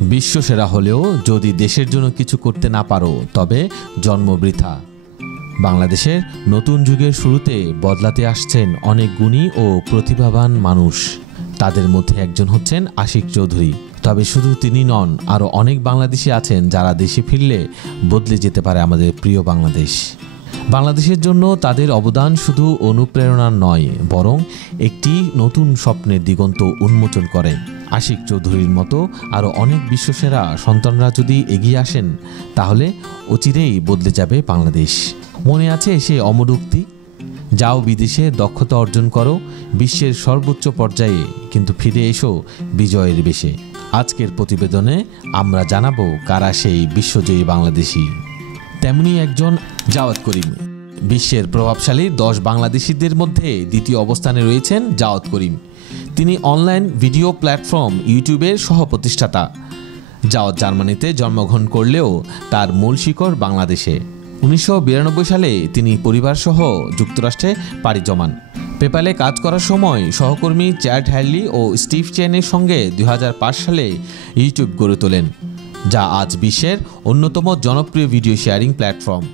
বিশ্বসেরা হলেও যদি দেশের জন্য কিছু করতে না পারো তবে জন্ম বৃথা। বাংলাদেশের নতুন যুগের শুরুতে বদলাতে আসছেন অনেক গুণী ও প্রতিভাবান মানুষ। তাদের মধ্যে একজন হচ্ছেন আশিক চৌধুরী। তবে শুধু তিনি নন, আরও অনেক বাংলাদেশি আছেন যারা দেশে ফিরলে বদলে যেতে পারে আমাদের প্রিয় বাংলাদেশ। বাংলাদেশের জন্য তাদের অবদান শুধু অনুপ্রেরণা নয়, বরং একটি নতুন স্বপ্নের দিগন্ত উন্মোচন করে। আশিক চৌধুরীর মতো আরও অনেক বিশ্বসেরা সন্তানরা যদি এগিয়ে আসেন তাহলে অচিরেই বদলে যাবে বাংলাদেশ। মনে আছে সেই অমর উক্তি, যাও বিদেশে দক্ষতা অর্জন করো বিশ্বের সর্বোচ্চ পর্যায়ে, কিন্তু ফিরে এসো বিজয়ের বেশে। আজকের প্রতিবেদনে আমরা জানাবো কারা সেই বিশ্বজয়ী বাংলাদেশি। তেমনি একজন জাওয়াত করিম। বিশ্বের প্রভাবশালী 10 বাংলাদেশিদের মধ্যে দ্বিতীয় অবস্থানে রয়েছেন জাওয়াত করিম। তিনি অনলাইন ভিডিও প্ল্যাটফর্ম ইউটিউবের সহ-প্রতিষ্ঠাতা। জাওয়াত জার্মানিতে জন্মগ্রহণ করলেও তার মূল শিকড় বাংলাদেশে। 1992 সালে তিনি পরিবারসহ যুক্তরাষ্ট্রে পাড়ি জমান। পেপ্যালে কাজ করার সময় সহকর্মী চ্যাড হ্যাডলি ও স্টিভ চেনের সঙ্গে 2005 সালে ইউটিউব গড়ে তোলেন, যা আজ বিশ্বের অন্যতম জনপ্রিয় ভিডিও শেয়ারিং প্ল্যাটফর্ম।